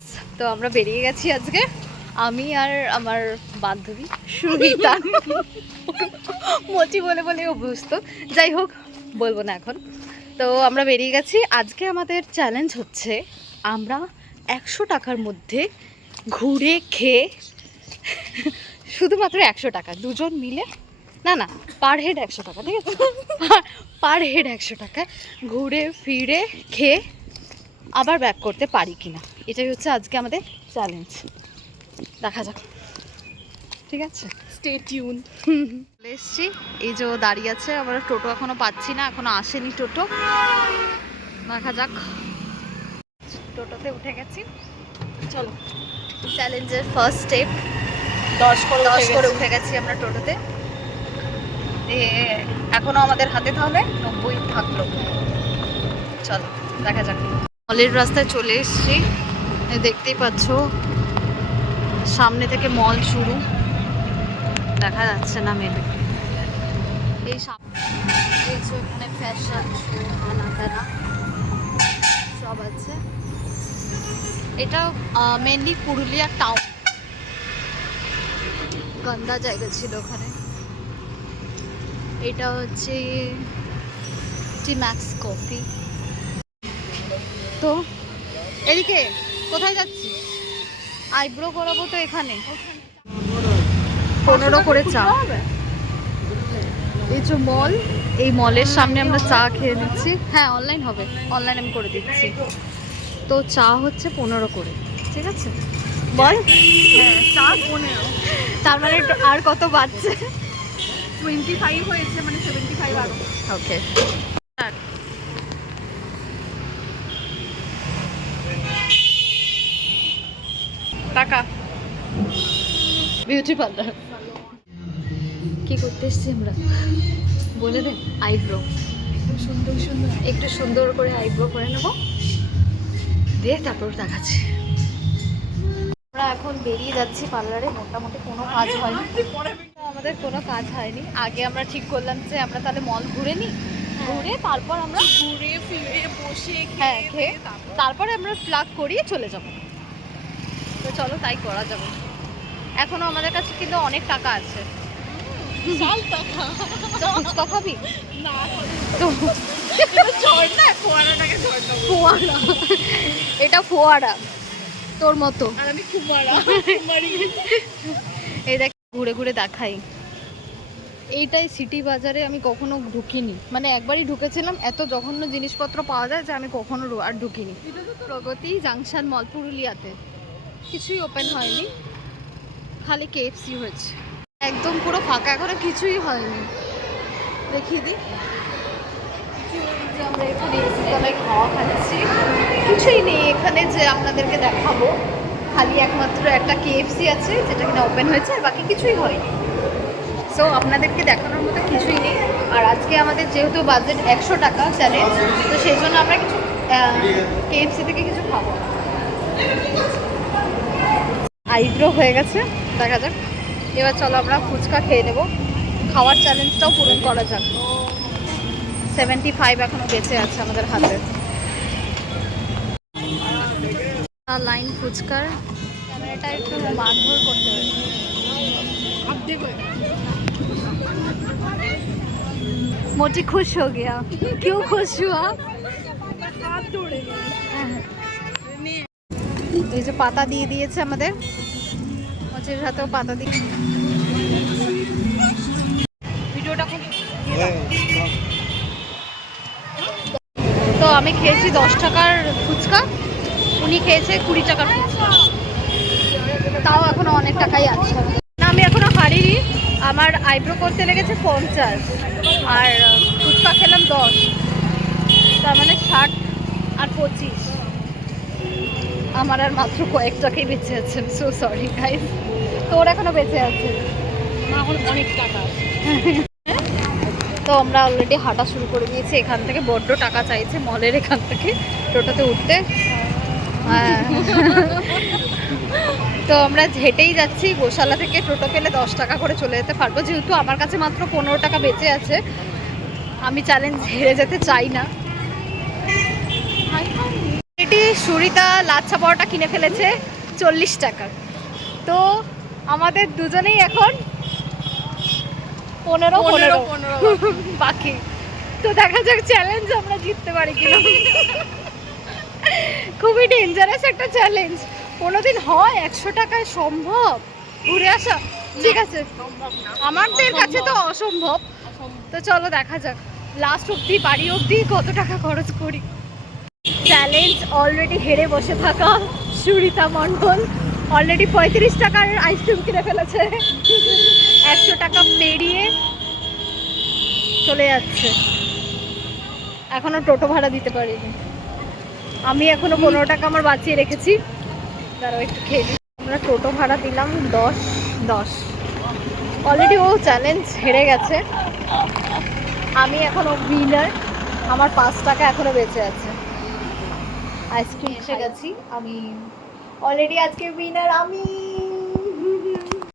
তো আমরা বেরিয়ে গেছি আজকে, আমি আর আমার বান্ধবী সুহিতা। মচি বলে বলে অভ্যস্ত, যাই হোক বলবো না এখন। তো আমরা বেরিয়ে গেছি। আজকে আমাদের চ্যালেঞ্জ হচ্ছে আমরা 100 টাকার মধ্যে ঘুরে খেয়ে, শুধুমাত্র 100 টাকা দুজন মিলে, না না পার হেড 100 টাকা, ঠিক আছে, পার হেড 100 টাকা ঘুরে ফিরে খেয়ে আবার ব্যাক করতে পারি কিনা, এটাই হচ্ছে আজকে আমাদের চ্যালেঞ্জ। দেখা যাক, ঠিক আছে, স্টে টিউন। এসছি, এই যে দাঁড়িয়ে আছে, আমরা টোটো এখনো পাচ্ছি না, এখনো আসেনি টোটো, দেখা যাক। টোটোতে উঠে গেছি, চলো চ্যালেঞ্জের ফার্স্ট স্টেপ 10 করে উঠে গেছি আমরা টোটোতে। এখনো আমাদের হাতে তাহলে 90 থাকলো, চলো দেখা যাক। মলের রাস্তায় চলে এসছি, দেখতেই পাচ্ছ সামনে থেকে মল শুরু, দেখা যাচ্ছে না মেবি। এই এখানে ফ্যাশন শো আনা তেনা সব আছে। এটা মেনলি পুরুলিয়া টাউন, গন্দা জায়গা ছিল ওখানে। এটা হচ্ছে টি ম্যাক্স কফি। তো এদিকে কোথায় যাচ্ছি? আইব্রো করাবো তো এখানে, 15 করে চা। এই যে মল, এই মলের সামনে আমরা চা খেয়ে নিচ্ছি। হ্যাঁ অনলাইন হবে, অনলাইন আমি করে দিচ্ছি। তো চা হচ্ছে 15 করে, ঠিক আছে বল। হ্যাঁ চা 15, তার মানে আর কত বাড়ছে? 25 হয়েছে, মানে 75 আরো। ওকে টাকা বিউটি পার্লার। কি করতে এসছি আমরা বলে দে? আইব্রো, একটু সুন্দর করে আইব্রো করে নেব, দিয়ে তারপর দেখাচ্ছি। আমরা এখন বেরিয়ে যাচ্ছি পার্লারে, মোটামুটি কোনো কাজ হয়নি, আমাদের কোনো কাজ হয়নি। আগে আমরা ঠিক করলাম যে আমরা তাহলে মল ঘুরে নিই, ঘুরে তারপর আমরা ঘুরে ফিরে বসে হ্যাঁ খেয়ে তারপরে আমরা প্লাগ করিয়ে চলে যাব। তো চলো তাই করা যাবে। এখনো আমাদের কাছে কিন্তু অনেক টাকা আছে। ফুচকা খাবি? তো ফোয়ারা, এটা ফোয়ারা তোর মতো। এই দেখ ঘুরে ঘুরে দেখাই, এইটাই সিটি বাজারে আমি কখনো ঢুকিনি, মানে একবারই ঢুকেছিলাম। এত জঘন্য জিনিসপত্র পাওয়া যায় যে আমি কখনো আর ঢুকিনি। প্রগতি জাংশন মল পুরুলিয়াতে কিছুই ওপেন হয়নি, খালি কেএফসি হয়েছে, একদম পুরো ফাঁকা, এখনো কিছুই হয়নি। দেখিয়ে দিই, আমরা এখানে এসি তলায় খাওয়া খাচ্ছি, কিছুই নেই এখানে যে আপনাদেরকে দেখাবো। খালি একমাত্র একটা কেএফসি আছে যেটা কিনা ওপেন হয়েছে, আর বাকি কিছুই হয়নি। সো আপনাদেরকে দেখানোর মতো কিছুই নেই। আর আজকে আমাদের যেহেতু বাজেট 100 টাকা চ্যালেঞ্জ, তো সেই জন্য আমরা কিছু কেএফসি থেকে কিছু খাবো। আইব্রো হয়ে গেছে, দেখা যাক। এবার চলো আমরা ফুচকা খেয়ে নেব, খাওয়ার চ্যালেঞ্জটাও পূরণ করা যাক। 75 এখনো বেঁচে আছে আমাদের হাতে। লাইন ফুচকার, ক্যামেরাটা একটু মারধর করতে হবে। मोटी खुश हो गया, क्यों खुश हुआ? এই যে পাতা দিয়ে দিয়েছে আমাদের, মোচির হাতেও পাতা দিয়ে। ভিডিওটা খুব তো আমি খেয়েছি 10 টাকার ফুচকা, উনি খেয়েছে 20 টাকার ফুচকা, তাও এখনো অনেক টাকাই আছে। না আমি এখনো হারিনি, আমার আইব্রো করতে লেগেছে 50 আর ফুচকা খেলাম 10, তার মানে 60 আর 25। আমার আর মাত্র কয়েক টাকাই বেঁচে আছে। সো সরি গাইস, তোর এখনো বেঁচে আছে, এখন অনেক টাকা আছে। তো আমরা অলরেডি হাঁটা শুরু করে দিয়েছি। এখান থেকে বড্ড টাকা চাইছে মলের এখান থেকে টোটোতে উঠতে। তো আমরা হেঁটেই যাচ্ছি, গোশালা থেকে টোটো পেলে 10 টাকা করে চলে যেতে পারবো। যেহেতু আমার কাছে মাত্র 15 টাকা বেঁচে আছে, আমি চ্যালেঞ্জ হেরে যেতে চাই না। এটি সুরিতা লাচ্ছা পরোটা কিনে ফেলেছে 40 টাকার। তো আমাদের দুজনেই এখন 15 বাকি। তো দেখা যাক চ্যালেঞ্জ আমরা জিততে পারি কিনা। খুবই ডেঞ্জারাস একটা চ্যালেঞ্জ। কোনোদিন হয় 100 টাকায় সম্ভব ঘুরে আসা? ঠিক আছে, আমাদের কাছে তো অসম্ভব। তো চলো দেখা যাক লাস্ট অবধি বাড়ি অবধি কত টাকা খরচ করি। চ্যালেঞ্জ অলরেডি হেরে বসে থাকা সুরিতা মণ্ডল অলরেডি 35 টাকার আইসক্রিম কিনে ফেলেছে। 100 টাকা পেরিয়ে চলে যাচ্ছে। এখনো টোটো ভাড়া দিতে পারিনি। আমি এখনো 15 টাকা আমার বাঁচিয়ে রেখেছি, দাঁড়াও একটু খেয়ে দিই। আমরা টোটো ভাড়া দিলাম 10 অলরেডি। ও চ্যালেঞ্জ হেরে গেছে, আমি এখনো উইনার। আমার 5 টাকা এখনো বেঁচে আছে। আইসক্রিম এসে গেছি আমি, অলরেডি আজকে উইনার আমি।